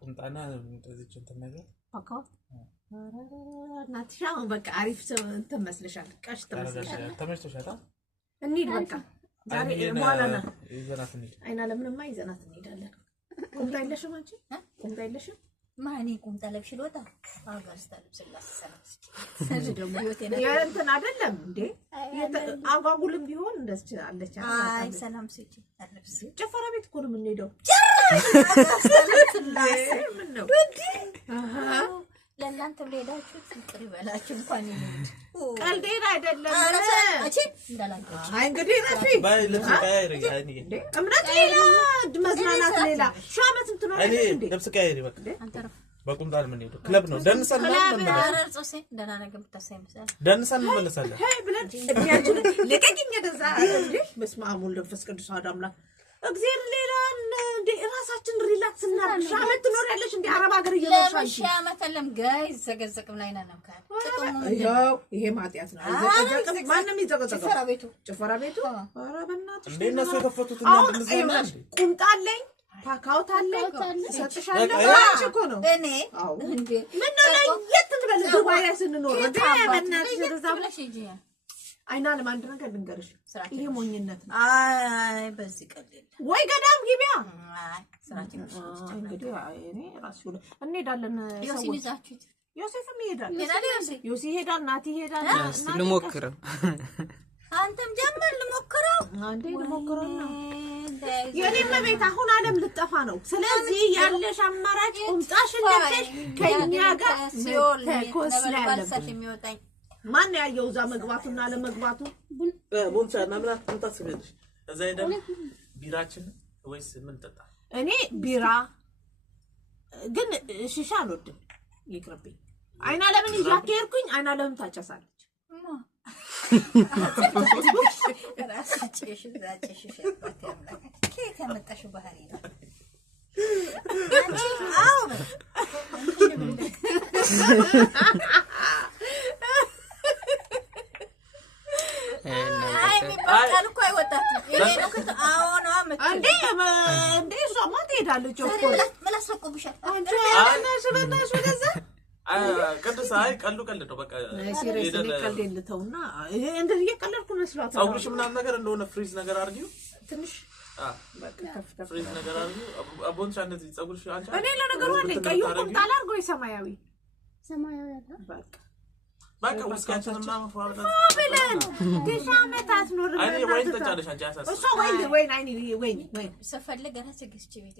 ቁምጣና እንደዚህ እንትን ነገር በቃ ናትሻው በቃ አሪፍ እንትን መስለሻል ቀሽ ተመስለሻል ተመችቶሻል እንሂድ በቃ ዛሬ በኋላና አይና ለምንማ ይዘናት እንሄዳለን ቁምጣ የለሽም አንቺ ቁምጣ የለሽም ማኒ ቁምጣ ለብሽ ልወጣ አጋስታለብ ስለሰላም ደግሞ እንትን አይደለም እንዴ አጓጉልም ቢሆን እንደዚህ አለች አይ ሰላም ሲጪ አለብስ ጨፈራ ቤት እኮ ነው የምንሄደው ምን ነው ለእናንተ ብለዳችሁ ፍቅር ይበላችሁ እንኳን ይሁን ቀልዴን አይደለም እቺ እንዳላንተች አይ እንግዲህ ረፊ ባይ ልብስ ቀያይሪ እንዴ እምነት ሌላ መዝናናት ሌላ ሻመት እንትን ነው እንዴ ልብስ ቀያይሪ በቃ አንተረፍ በቁምጣ ነው የምንሄደው ክለብ ነው ደንሰን አረርጾሴ እንደናነገ ብታሳይ መሰለ ደንሰን እንመለሳለን ሄይ ብለን እዲያችሁ ለቀቂኝ ደዛ እንዴ በስማሙ ለፍስ ቅዱስ አዳምላ እግዚአብሔር ሌላ እንዴ ራሳችን ሪላክስ እናርግ ሻመት ትኖር ያለሽ እንዴ አረብ ሀገር እየኖርሽ ሻመት አለም ጋይስ ዘገዘቅም ላይ ነን ካል ያው ይሄ ማጥያት ነው ዘገዘቅ ማንንም ይዘገዘቅ ጭፈራ ቤቱ ኧረ በእናትሽ እንዴ እነሱ የከፈቱት እና እንደዚህ ቁምጣ አለኝ ፓካውት አለኝ ሰጥሻለሁ አንቺ እኮ ነው እኔ አው እንዴ ምን ነው ለየት ትበል ዱባይ ስንኖር እንዴ በእናትሽ ተዛብለሽ ይጂ አይና ለማንድ ነገር ልንገርሽ ይሄ ሞኝነት ነው አይ በዚህ ቀልል ወይ ገዳም ግቢያ አይ ስራችን እንግዲህ እኔ ራሱ እንሄዳለን ዮሴፍ ይዛችሁት ዮሴፍም ይሄዳል ዮሴፍ ይሄዳል ናቲ ይሄዳል ልሞክረው አንተም ጀመር ልሞክረው አንዴ ልሞክረው ነው የኔም ቤት አሁን ዓለም ልጠፋ ነው ስለዚህ ያለሽ አማራጭ ቁምጣሽን ለብሰሽ ከኛ ጋር ኮስላል የሚወጣኝ ማን ያየው ዛ መግባቱና ለመግባቱ ቡንቻና ምናምን ተንታስበልሽ እዛ ሄደን ቢራችን ወይስ ምን ጠጣ እኔ ቢራ ግን ሽሻ አልወድም ይቅርብኝ አይና ለምን ይላከርኩኝ አይና ለምን ታጨሳለች ራስሽ ዛጭሽ ባትያምና ከየት ያመጣሽው ባህሪ ነው አው ባታል እኮ አይወጣትም ይሄ ነው አሁን አመት እንዴ ሶማ ትሄዳለች እኮ መላሰቆብሻል አንቺ አናሽ ወደዛ ቅዱስ አይ ቀልዱ ቀልድ ነው በቃ ሲሪየስሊ ቀልድ ልተውና እንደዚህ እየቀለድኩ መስሏት ጸጉርሽ ምናምን ነገር እንደሆነ ፍሪዝ ነገር አድርጊው ትንሽ በቃ ከፍ ፍሪዝ ነገር አድርጊው አቦንቻ እንደዚህ ጸጉርሽ አንቺ እኔ ለነገሩ አለኝ ቀዩ ቁምጣ አድርጎ ሰማያዊ አይደል በቃ ወስካችንና ማፋብለን ዲሻመታት ኖር አይ ወይ ተጫለሽ አንቺ አሳስ እሱ ወይ አይኒ ወይ ሰፈልግ ራስ ግስጭ ቤት